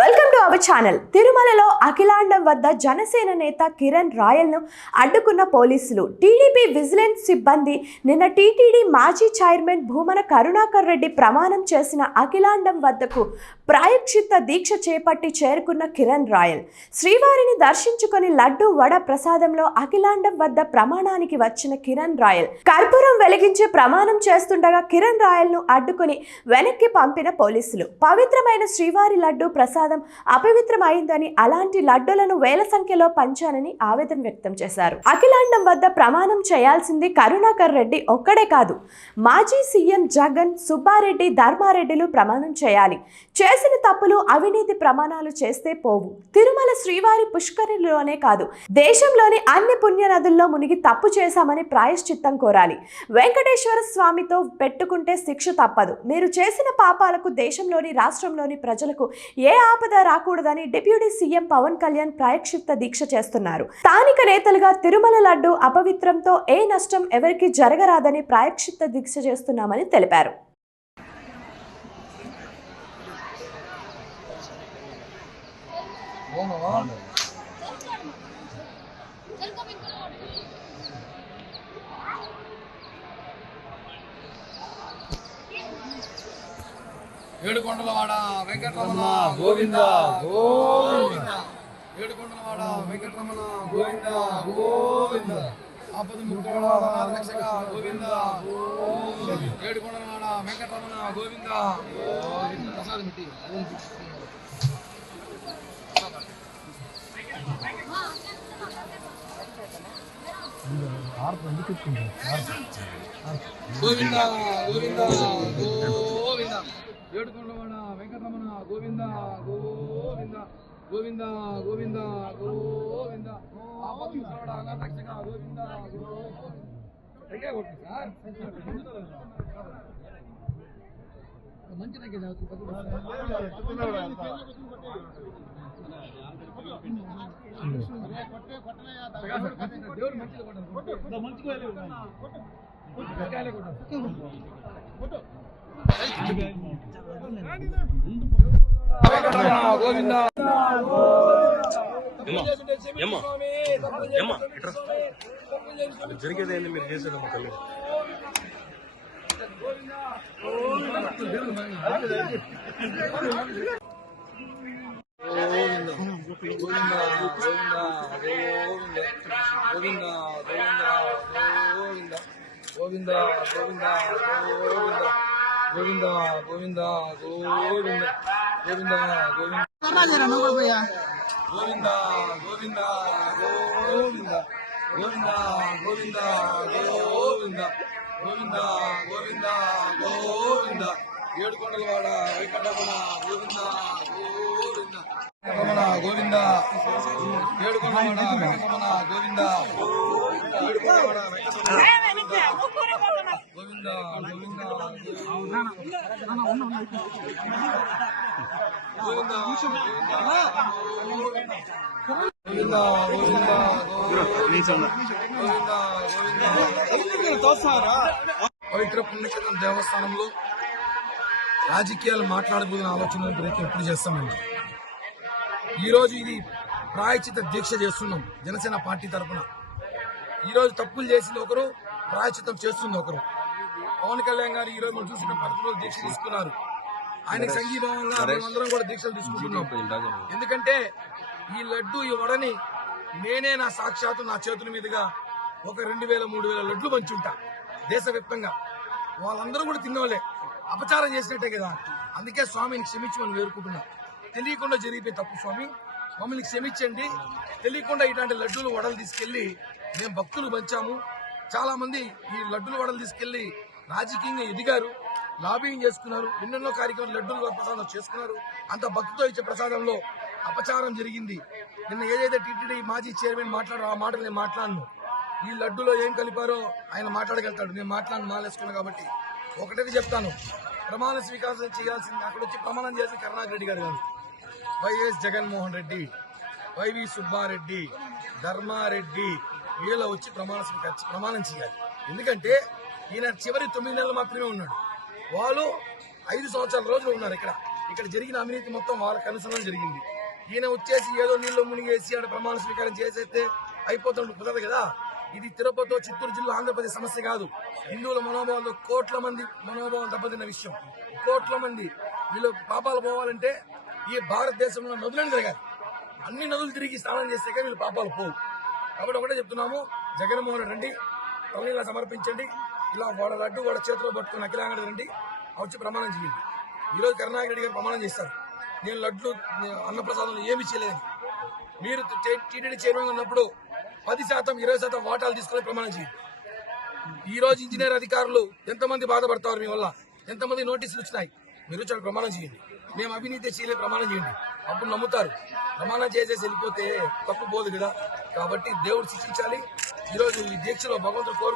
Welcome to our channel. తిరుమలలో అఖిలాండం వద్ద జనసేన నేత కిరణ్ రాయల్ను అడ్డుకున్న పోలీసులు. టీడీపీ విజిలెన్స్ సిబ్బంది నిన్న టీటీడీ మాజీ చైర్మన్ భూమన కరుణాకర్ రెడ్డి ప్రమాణం చేసిన అఖిలాండం వద్దకు ప్రాయశ్చిత్త దీక్ష చేపట్టి చేరుకున్న కిరణ్ రాయల్ శ్రీవారిని దర్శించుకొని లడ్డు వడ ప్రసాదంలో అఖిలాండం వద్ద ప్రమాణానికి వచ్చిన కిరణ్ రాయల్ కర్పూరం వెలిగించి ప్రమాణం చేస్తుండగా కిరణ్ రాయల్ను అడ్డుకుని వెనక్కి పంపిన పోలీసులు. పవిత్రమైన శ్రీవారి లడ్డు ప్రసాదం అపవిత్రమైందని, అలాంటి లడ్డులను వేల సంఖ్యలో పంచానని ఆవేదన వ్యక్తం చేశారు. అఖిలాండం వద్ద ప్రమాణం చేయాల్సింది కరుణాకర్ రెడ్డి ఒక్కడే కాదు, మాజీ సీఎం జగన్, సుబ్బారెడ్డి, ధర్మారెడ్డిలు ప్రమాణం చేయాలి. చేసిన తప్పులు, అవినీతి ప్రమాణాలు చేస్తే పోవు. తిరుమల శ్రీవారి పుష్కరిలోనే కాదు, దేశంలోని అన్ని పుణ్య నదుల్లో మునిగి తప్పు చేశామని ప్రాయశ్చిత్తం కోరాలి. వెంకటేశ్వర స్వామితో పెట్టుకుంటే శిక్ష తప్పదు. మీరు చేసిన పాపాలకు దేశంలోని, రాష్ట్రంలోని ప్రజలకు ఏ ఆపద రాకూడదని డిప్యూటీ సీఎం పవన్ కళ్యాణ్ ప్రాయశ్చిత్త దీక్ష చేస్తున్నారు. స్థానిక నేతలుగా తిరుమల లడ్డు అపవిత్రంతో ఏ నష్టం ఎవరికి జరగరాదని ప్రాయశ్చిత్త దీక్ష చేస్తున్నామని తెలిపారు. ఏడుకొండలవాడ వెంకటరమణ గోవింద గోవింద. ఏడుకొండలవాడ వెంకటరమణ గోవింద గోవింద. ఆపద ముక్కులవాడ రక్షక గోవింద గోవింద. ఏడుకొండలవాడ వెంకటరమణ గోవింద గోవింద. ప్రసాదం పెట్టి గోవింద గోవింద గోవింద. ఏడుకొండలవాడ వెంకటరమణ గోవింద గోవింద గోవింద గోవింద గోవింద. ఆపద రక్షక గోవింద మంచి దేవుడు మంచిగా గోవింద. జరిగేది ఏంది మీరు చేసేదమ్మా తల్లి? గోవింద గోవింద గోవింద గోవింద గోవింద గోవింద గోవింద గోవింద గోవింద గోవింద గోవింద గోవింద గోవింద గోవింద గోవింద గోవింద గోవింద గోవింద. ఏడుకొండలవాడ వెంకటరమణ గోవింద గోవింద. రమణ గోవింద. ఏడుకొండలవాడ వెంకటరమణ గోవింద. ఏడుకొండలవాడ వెంకటరమణ గోవింద గోవింద పవిత్ర పుణ్యక్షేత్రం దేవస్థానంలో రాజకీయాలు మాట్లాడబోతున్న ఆలోచన ఎప్పుడు చేస్తామండి. ఈరోజు ఇది ప్రాయశ్చిత్త దీక్ష చేస్తున్నాం జనసేన పార్టీ తరఫున. ఈరోజు తప్పులు చేసింది ఒకరు, ప్రాయశ్చిత్తం చేస్తుంది ఒకరు. పవన్ కళ్యాణ్ గారు ఈరోజు మనం చూసిన 10 రోజులు దీక్ష తీసుకున్నారు. ఆయనకు సంఘీభావంగా మేమందరం కూడా దీక్షలు తీసుకుంటున్నాం. ఎందుకంటే ఈ లడ్డు, ఈ వడని నేనే నా సాక్షాత్తు నా చేతుల మీదుగా ఒక 2000-3000 లడ్లు పంచుంటా దేశవ్యాప్తంగా. వాళ్ళందరూ కూడా తిన్నవాళ్ళే, అపచారం చేసినట్టే కదా. అందుకే స్వామిని క్షమించమని వేరుకుంటున్నా. తెలియకుండా జరిగిపోయి తప్పు స్వామి, మమ్మల్ని క్షమించండి. తెలియకుండా ఇలాంటి లడ్డూలు వడలు తీసుకెళ్లి మేము భక్తులు పంచాము. చాలా మంది ఈ లడ్డూలు వడలు తీసుకెళ్లి రాజకీయంగా ఎదిగారు, లాబింగ్ చేసుకున్నారు, ఎన్నెన్నో కార్యక్రమాలు లడ్డూలు ప్రసాదం చేసుకున్నారు. అంత భక్తితో ఇచ్చే ప్రసాదంలో అపచారం జరిగింది. నిన్న ఏదైతే టీటీడీ మాజీ చైర్మన్ మాట్లాడారో ఆ మాటలు నేను మాట్లాడను. ఈ లడ్డూలో ఏం కలిపారో ఆయన మాట్లాడగలుగుతాడు, నేను మాలేసుకున్నాను. కాబట్టి ఒకటైతే చెప్తాను, ప్రమాణ స్వీకారం చేయాల్సింది అక్కడ వచ్చి ప్రమాణం చేసి కరుణాకర్ రెడ్డి గారు కాదు, వైఎస్ జగన్మోహన్ రెడ్డి, వైవి సుబ్బారెడ్డి, ధర్మారెడ్డి వీళ్ళ వచ్చి ప్రమాణం చేయాలి. ఎందుకంటే ఈయన చివరి 9 నెలలు మాత్రమే ఉన్నాడు. వాళ్ళు 5 సంవత్సరాల రోజులు ఉన్నారు ఇక్కడ. ఇక్కడ జరిగిన అవినీతి మొత్తం వాళ్ళకి అనుసరణ జరిగింది. ఈయన వచ్చేసి ఏదో నీళ్ళు మునిగేసి ఆడ ప్రమాణ స్వీకారం చేసేస్తే అయిపోతుంటే కుదరదు కదా. ఇది తిరుపతి చిత్తూరు జిల్లా ఆంధ్రప్రదేశ్ సమస్య కాదు. హిందువుల మనోభావాలు కోట్ల మంది మనోభావం దెబ్బతిన్న విషయం. కోట్ల మంది వీళ్ళు పాపాలు పోవాలంటే ఈ భారతదేశంలో నదులను తిరగాలి. అన్ని నదులు తిరిగి స్నానం చేస్తే కానీ వీళ్ళు పాపాలు పోవు. కాబట్టి ఒకటే చెప్తున్నాము, జగన్మోహన్ రెడ్డి తల్లిలా సమర్పించండి. ఇలా వాడ లడ్డు వాడ చేతిలో పట్టుకుని అఖిలాంగడి రండి వచ్చి ప్రమాణం చేయండి. ఈరోజు కరుణాకర్ రెడ్డి గారు ప్రమాణం చేస్తారు, నేను లడ్లు అన్నప్రసాదంలో ఏమీ చేయలేదు. మీరు టీటీడీ చైర్మన్ ఉన్నప్పుడు 10%, 20% వాటాలు తీసుకుని ప్రమాణం చేయండి. ఈ రోజు ఇంజనీర్ అధికారులు ఎంతమంది బాధపడతారు మీ వల్ల, ఎంతమంది నోటీసులు వచ్చినాయి. మీరు చాలా ప్రమాణం చేయండి, మేము అవినీతి చేయలేదు ప్రమాణం చేయండి, అప్పుడు నమ్ముతారు. ప్రమాణం చేసేసి వెళ్ళిపోతే తప్పు పోదు కదా. కాబట్టి దేవుడు శిక్షించాలి. ఈరోజు ఈ దీక్షలో భగవంతుడు కోరు